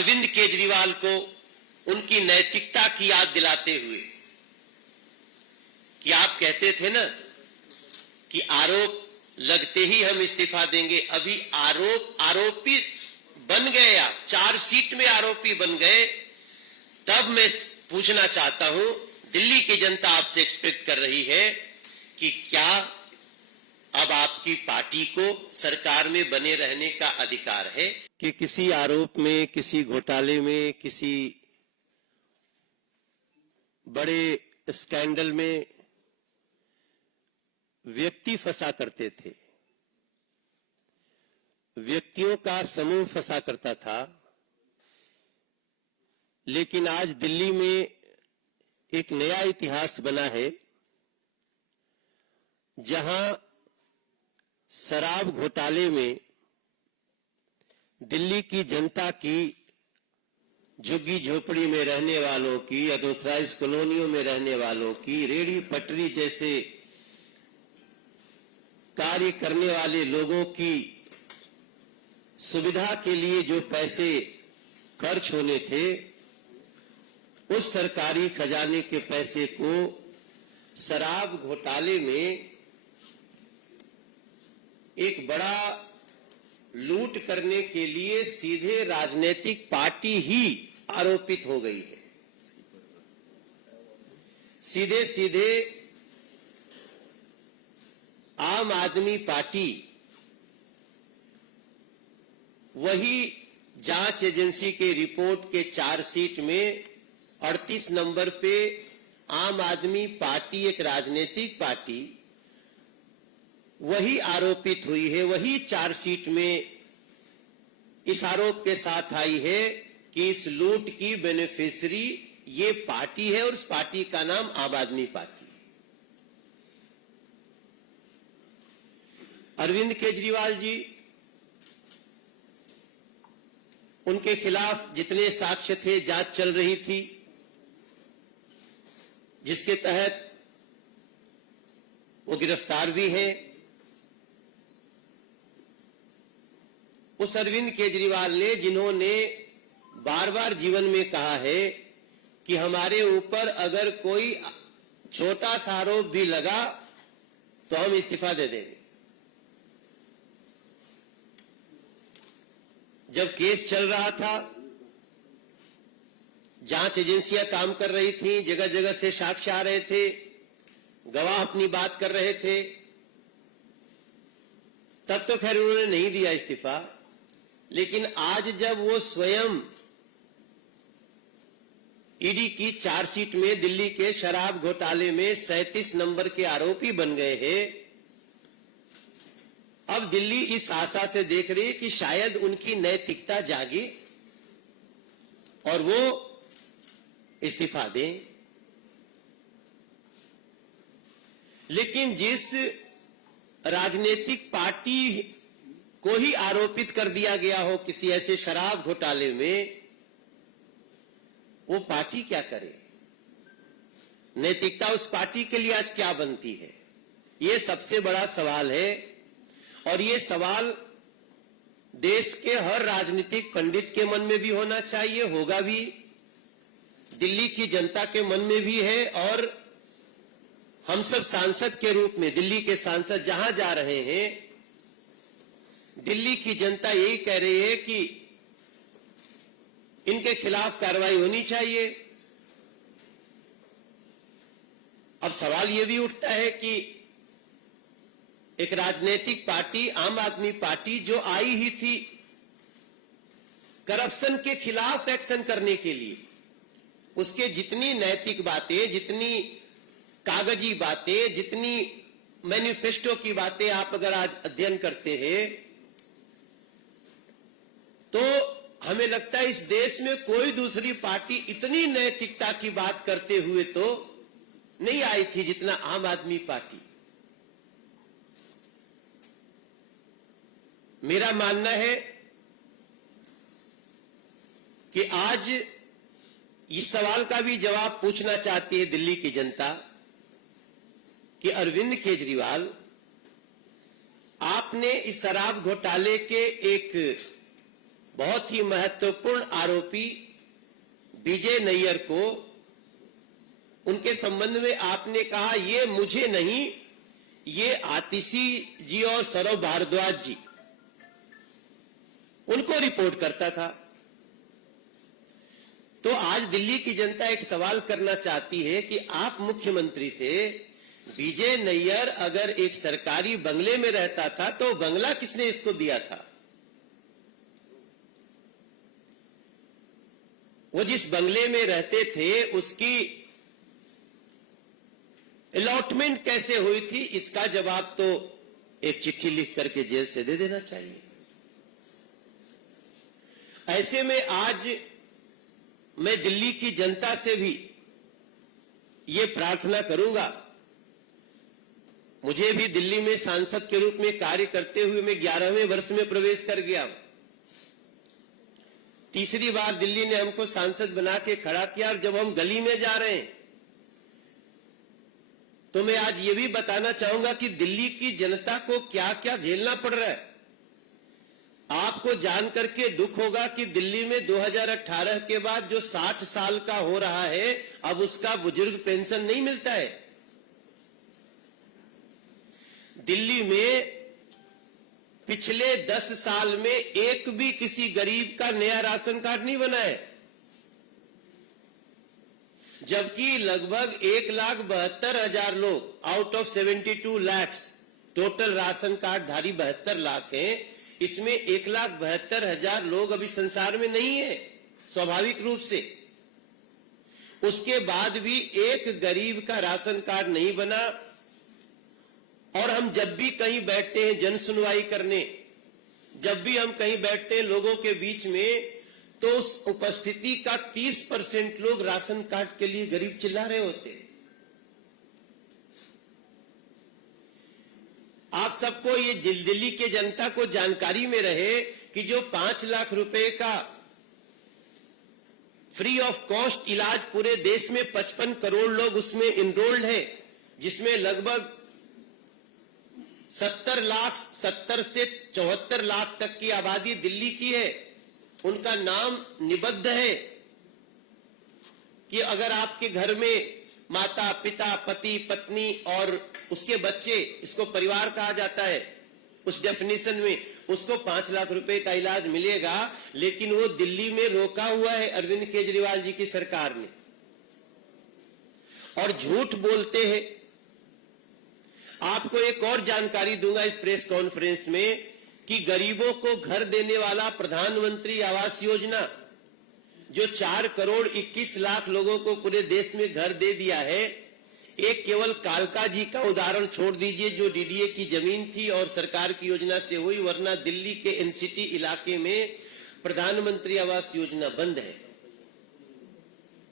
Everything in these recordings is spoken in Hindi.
अरविंद केजरीवाल को उनकी नैतिकता की याद दिलाते हुए कि आप कहते थे ना कि आरोप लगते ही हम इस्तीफा देंगे, अभी आरोपी बन गए, आप चार्जशीट में आरोपी बन गए, तब मैं पूछना चाहता हूं, दिल्ली की जनता आपसे एक्सपेक्ट कर रही है कि क्या अब आपकी पार्टी को सरकार में बने रहने का अधिकार है कि किसी आरोप में, किसी घोटाले में, किसी बड़े स्कैंडल में व्यक्ति फंसा करते थे, व्यक्तियों का समूह फंसा करता था, लेकिन आज दिल्ली में एक नया इतिहास बना है जहां शराब घोटाले में दिल्ली की जनता की, झुग्गी झोपड़ी में रहने वालों की, अनऑथराइज्ड कॉलोनियों में रहने वालों की, रेहड़ी पटरी जैसे कार्य करने वाले लोगों की सुविधा के लिए जो पैसे खर्च होने थे, उस सरकारी खजाने के पैसे को शराब घोटाले में एक बड़ा लूट करने के लिए सीधे राजनीतिक पार्टी ही आरोपित हो गई है। सीधे सीधे आम आदमी पार्टी वही जांच एजेंसी के रिपोर्ट के चार्जशीट में 38 नंबर पे आम आदमी पार्टी, एक राजनीतिक पार्टी, वही आरोपित हुई है, वही चार्जशीट में इस आरोप के साथ आई है कि इस लूट की बेनिफिशियरी ये पार्टी है और उस पार्टी का नाम आम आदमी पार्टी है। अरविंद केजरीवाल जी, उनके खिलाफ जितने साक्ष्य थे, जांच चल रही थी, जिसके तहत वो गिरफ्तार भी हैं। उस अरविंद केजरीवाल ने, जिन्होंने बार बार जीवन में कहा है कि हमारे ऊपर अगर कोई छोटा सा आरोप भी लगा तो हम इस्तीफा दे देंगे। जब केस चल रहा था, जांच एजेंसियां काम कर रही थी, जगह जगह से साक्ष्य आ रहे थे, गवाह अपनी बात कर रहे थे, तब तो खैर उन्होंने नहीं दिया इस्तीफा। लेकिन आज जब वो स्वयं ईडी की चार्जशीट में दिल्ली के शराब घोटाले में 37 नंबर के आरोपी बन गए हैं, अब दिल्ली इस आशा से देख रही है कि शायद उनकी नैतिकता जागे और वो इस्तीफा दें। लेकिन जिस राजनीतिक पार्टी को ही आरोपित कर दिया गया हो किसी ऐसे शराब घोटाले में, वो पार्टी क्या करे? नैतिकता उस पार्टी के लिए आज क्या बनती है? ये सबसे बड़ा सवाल है और ये सवाल देश के हर राजनीतिक पंडित के मन में भी होना चाहिए, होगा भी, दिल्ली की जनता के मन में भी है। और हम सब सांसद के रूप में, दिल्ली के सांसद जहां जा रहे हैं, दिल्ली की जनता यही कह रही है कि इनके खिलाफ कार्रवाई होनी चाहिए। अब सवाल यह भी उठता है कि एक राजनीतिक पार्टी, आम आदमी पार्टी, जो आई ही थी करप्शन के खिलाफ एक्शन करने के लिए, उसके जितनी नैतिक बातें, जितनी कागजी बातें, जितनी मैनिफेस्टो की बातें आप अगर आज अध्ययन करते हैं, तो हमें लगता है इस देश में कोई दूसरी पार्टी इतनी नैतिकता की बात करते हुए तो नहीं आई थी जितना आम आदमी पार्टी। मेरा मानना है कि आज इस सवाल का भी जवाब पूछना चाहती है दिल्ली की जनता कि अरविंद केजरीवाल, आपने इस शराब घोटाले के एक बहुत ही महत्वपूर्ण आरोपी विजय नैयर को, उनके संबंध में आपने कहा ये मुझे नहीं, ये आतिशी जी और सौरभ भारद्वाज जी उनको रिपोर्ट करता था। तो आज दिल्ली की जनता एक सवाल करना चाहती है कि आप मुख्यमंत्री थे, विजय नैयर अगर एक सरकारी बंगले में रहता था तो बंगला किसने इसको दिया था? वो जिस बंगले में रहते थे उसकी अलॉटमेंट कैसे हुई थी, इसका जवाब तो एक चिट्ठी लिख करके जेल से दे देना चाहिए। ऐसे में आज मैं दिल्ली की जनता से भी ये प्रार्थना करूंगा, मुझे भी दिल्ली में सांसद के रूप में कार्य करते हुए मैं 11वें वर्ष में प्रवेश कर गया। तीसरी बार दिल्ली ने हमको सांसद बना के खड़ा किया, और जब हम गली में जा रहे हैं तो मैं आज ये भी बताना चाहूंगा कि दिल्ली की जनता को क्या क्या झेलना पड़ रहा है। आपको जानकर के दुख होगा कि दिल्ली में 2018 के बाद जो 60 साल का हो रहा है, अब उसका बुजुर्ग पेंशन नहीं मिलता है। दिल्ली में पिछले 10 साल में एक भी किसी गरीब का नया राशन कार्ड नहीं बना है, जबकि लगभग 1,72,000 लोग out of 72 lakh total ration card धारी 72 लाख हैं, इसमें 1,72,000 लोग अभी संसार में नहीं है स्वाभाविक रूप से। उसके बाद भी एक गरीब का राशन कार्ड नहीं बना। और हम जब भी कहीं बैठते हैं जन सुनवाई करने, जब भी हम कहीं बैठते हैं लोगों के बीच में, तो उस उपस्थिति का 30% लोग राशन कार्ड के लिए गरीब चिल्ला रहे होते। आप सबको ये दिल्ली के जनता को जानकारी में रहे कि जो 5 लाख रुपए का फ्री ऑफ कॉस्ट इलाज पूरे देश में 55 करोड़ लोग उसमें इनरोल्ड है, जिसमें लगभग 70 से 74 लाख तक की आबादी दिल्ली की है। उनका नाम निबद्ध है कि अगर आपके घर में माता पिता पति पत्नी और उसके बच्चे, इसको परिवार कहा जाता है उस डेफिनेशन में, उसको 5 लाख रुपए का इलाज मिलेगा। लेकिन वो दिल्ली में रोका हुआ है अरविंद केजरीवाल जी की सरकार ने, और झूठ बोलते हैं। आपको एक और जानकारी दूंगा इस प्रेस कॉन्फ्रेंस में कि गरीबों को घर देने वाला प्रधानमंत्री आवास योजना, जो 4 करोड़ 21 लाख लोगों को पूरे देश में घर दे दिया है, एक केवल कालका जी का उदाहरण छोड़ दीजिए जो डीडीए की जमीन थी और सरकार की योजना से हुई, वरना दिल्ली के एनसीटी इलाके में प्रधानमंत्री आवास योजना बंद है,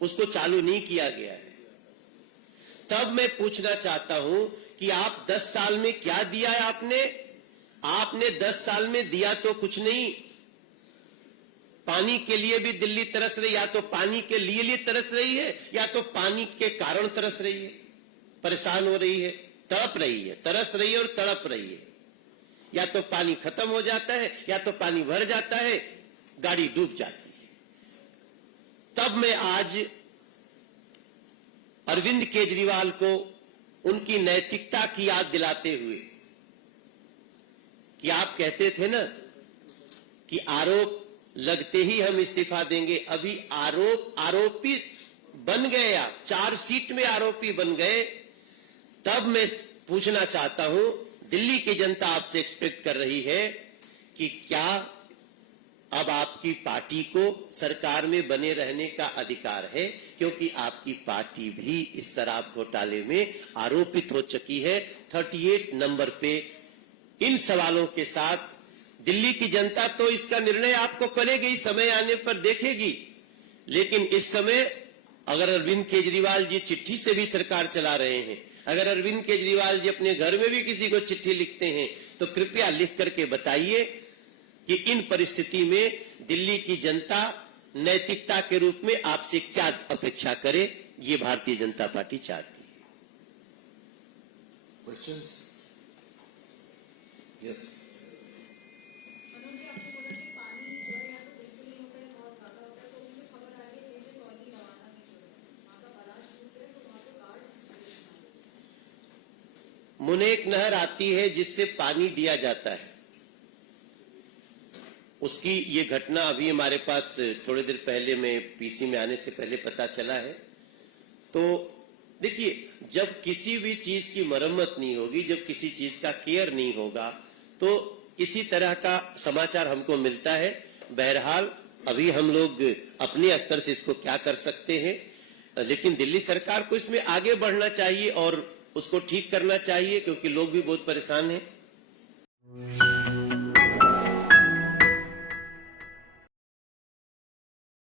उसको चालू नहीं किया गया है। तब मैं पूछना चाहता हूं कि आप 10 साल में क्या दिया है आपने 10 साल में दिया तो कुछ नहीं। पानी के लिए भी दिल्ली तरस रही, या तो पानी के लिए तरस रही है, या तो पानी के कारण तरस रही है, परेशान हो रही है, तड़प रही है, तरस रही है और तड़प रही है। या तो पानी खत्म हो जाता है, या तो पानी भर जाता है, गाड़ी डूब जाती है। तब मैं आज अरविंद केजरीवाल को उनकी नैतिकता की याद दिलाते हुए, कि आप कहते थे ना कि आरोप लगते ही हम इस्तीफा देंगे, अभी आरोपी बन गए, आप चार्जशीट में आरोपी बन गए। तब मैं पूछना चाहता हूं, दिल्ली की जनता आपसे एक्सपेक्ट कर रही है कि क्या अब आपकी पार्टी को सरकार में बने रहने का अधिकार है, क्योंकि आपकी पार्टी भी इस शराब घोटाले में आरोपित हो चुकी है। 38 नंबर पे इन सवालों के साथ दिल्ली की जनता तो इसका निर्णय आपको करेगी, समय आने पर देखेगी। लेकिन इस समय अगर अरविंद केजरीवाल जी चिट्ठी से भी सरकार चला रहे हैं, अगर अरविंद केजरीवाल जी अपने घर में भी किसी को चिट्ठी लिखते हैं, तो कृपया लिख करके बताइए कि इन परिस्थिति में दिल्ली की जनता नैतिकता के रूप में आपसे क्या अपेक्षा करे, ये भारतीय जनता पार्टी चाहती है। क्वेश्चंस? यस। मुनेक नहर आती है जिससे पानी दिया जाता है, उसकी ये घटना अभी हमारे पास थोड़ी देर पहले में पीसी में आने से पहले पता चला है। तो देखिए, जब किसी भी चीज की मरम्मत नहीं होगी, जब किसी चीज का केयर नहीं होगा, तो इसी तरह का समाचार हमको मिलता है। बहरहाल अभी हम लोग अपने स्तर से इसको क्या कर सकते हैं, लेकिन दिल्ली सरकार को इसमें आगे बढ़ना चाहिए और उसको ठीक करना चाहिए, क्योंकि लोग भी बहुत परेशान हैं।